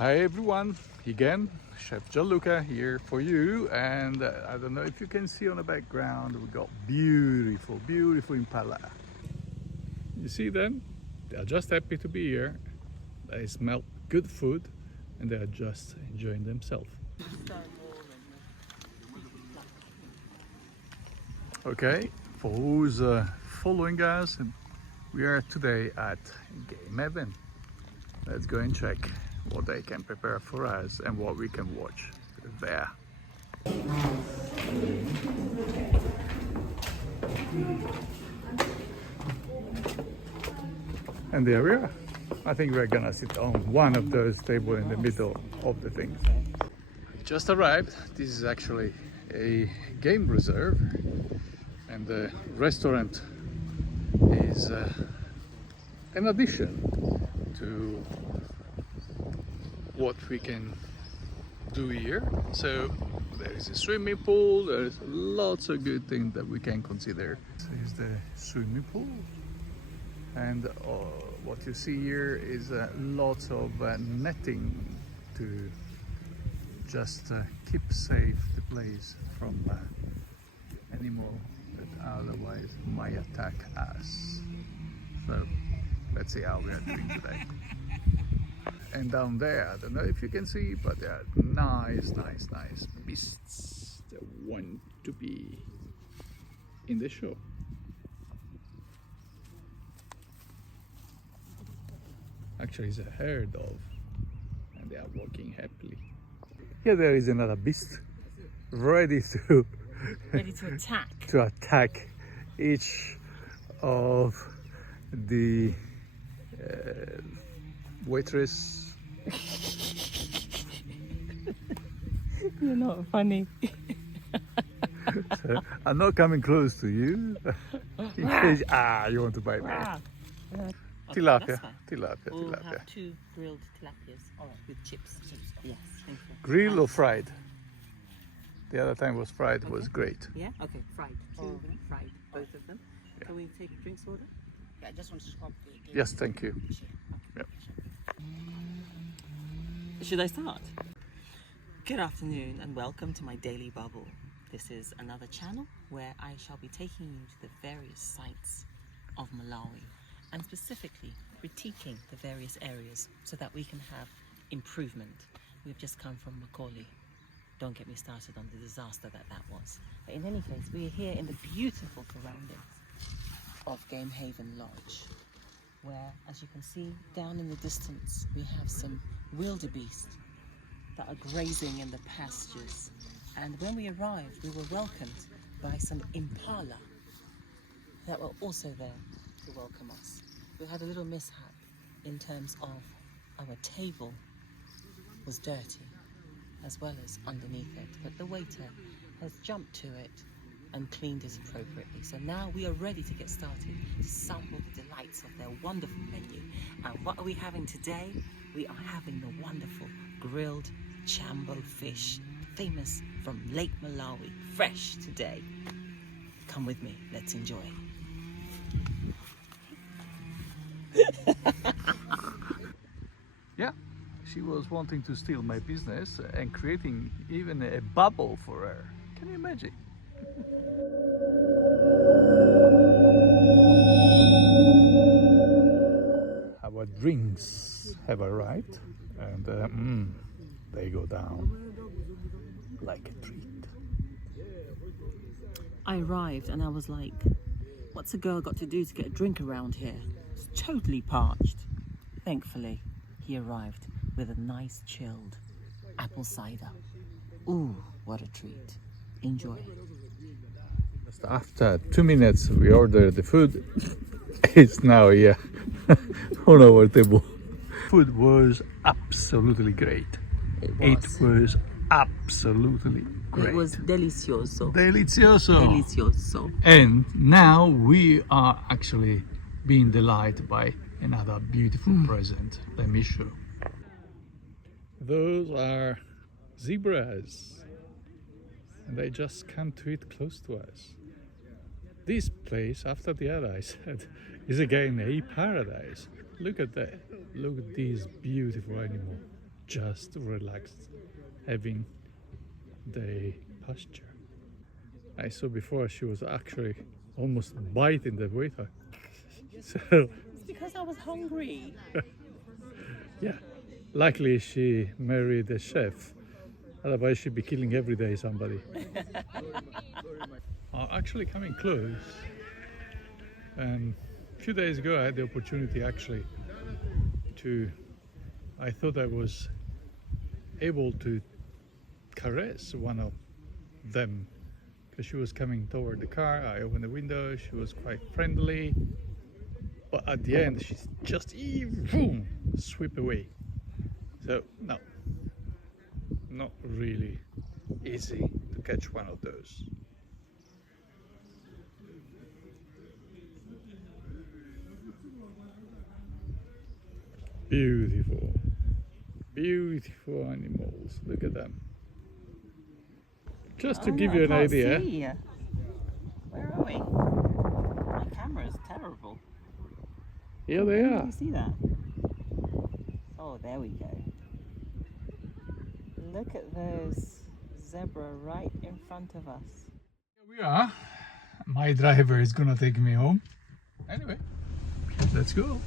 Hi everyone, again, Chef Gianluca here for you, and I don't know if you can see on the background, we got beautiful Impala. You see them? They are just happy to be here. They smell good food and they are just enjoying themselves. Okay, for who's following us, we are today at Game Heaven. Let's go and check what they can prepare for us and what we can watch there. And there we are. I think we're gonna sit on one of those tables in the middle of the thing. Just arrived. This is actually a game reserve, and the restaurant is an addition to what we can do here. So there is a swimming pool, there's lots of good things that we can consider. This is the swimming pool, and what you see here is lots of netting to just keep safe the place from animal that otherwise might attack us. So let's see how we are doing today. And down there, I don't know if you can see, but they are nice beasts that want to be in the show. Actually, it's a herd of, and they are walking happily. Here there is another beast ready to attack. to attack each of the waitress. You're not funny. So, I'm not coming close to you in case you want to bite me. Tilapia. We'll Tilapia. have 2 grilled tilapias with chips. Yes, thank you. Grill or fried? The other time was fried, was great. Yeah, okay, fried. 2 fried, both of them. Yeah. Can we take a drinks order? Yeah, I just want to swap the Yes, thank you. Yep. Should I start? Good afternoon and welcome to my daily bubble. This is another channel where I shall be taking you to the various sites of Malawi and specifically critiquing the various areas so that we can have improvement. We've just come from Macaulay. Don't get me started on the disaster that was. But in any case, we are here in the beautiful surroundings of Game Haven Lodge, where, as you can see down in the distance, we have some wildebeests that are grazing in the pastures. And when we arrived, we were welcomed by some impala that were also there to welcome us. We had a little mishap in terms of our table was dirty as well as underneath it, but the waiter has jumped to it and cleaned it appropriately. So now we are ready to get started to sample the delights of their wonderful menu. And what are we having today? We are having the wonderful grilled chambo fish, famous from Lake Malawi, fresh today. Come with me, let's enjoy. Yeah, she was wanting to steal my business and creating even a bubble for her. Can you imagine? Our drinks have arrived, and they go down like a treat. I arrived and I was like, what's a girl got to do to get a drink around here? It's totally parched. Thankfully, he arrived with a nice chilled apple cider. Ooh, what a treat. Enjoy. Just after 2 minutes we ordered the food. It's now here on our table. Food was absolutely great. It was absolutely great. It was delicioso. Delicioso. Delicioso. And now we are actually being delighted by another beautiful present. Let me show. Those are zebras, and they just come to it close to us. This place, after the other, I said, is again a paradise. Look at that. Look at this beautiful animal. just relaxed, having the pasture. I saw before she was actually almost biting the waiter. So It's because I was hungry. yeah, luckily she married a chef. Otherwise she'd be killing every day somebody. Actually coming close. A few days ago I had the opportunity actually I thought I was able to caress one of them because she was coming toward the car. I opened the window, she was quite friendly, but at the end she's just boom, sweep away. So no, not really easy to catch one of those. Beautiful, beautiful animals. Look at them. Just to give you an idea. See. Where are we? My camera is terrible. Here they Can are. you see that? Oh, there we go. Look at those zebra right in front of us. Here we are. My driver is gonna take me home. Anyway, let's go.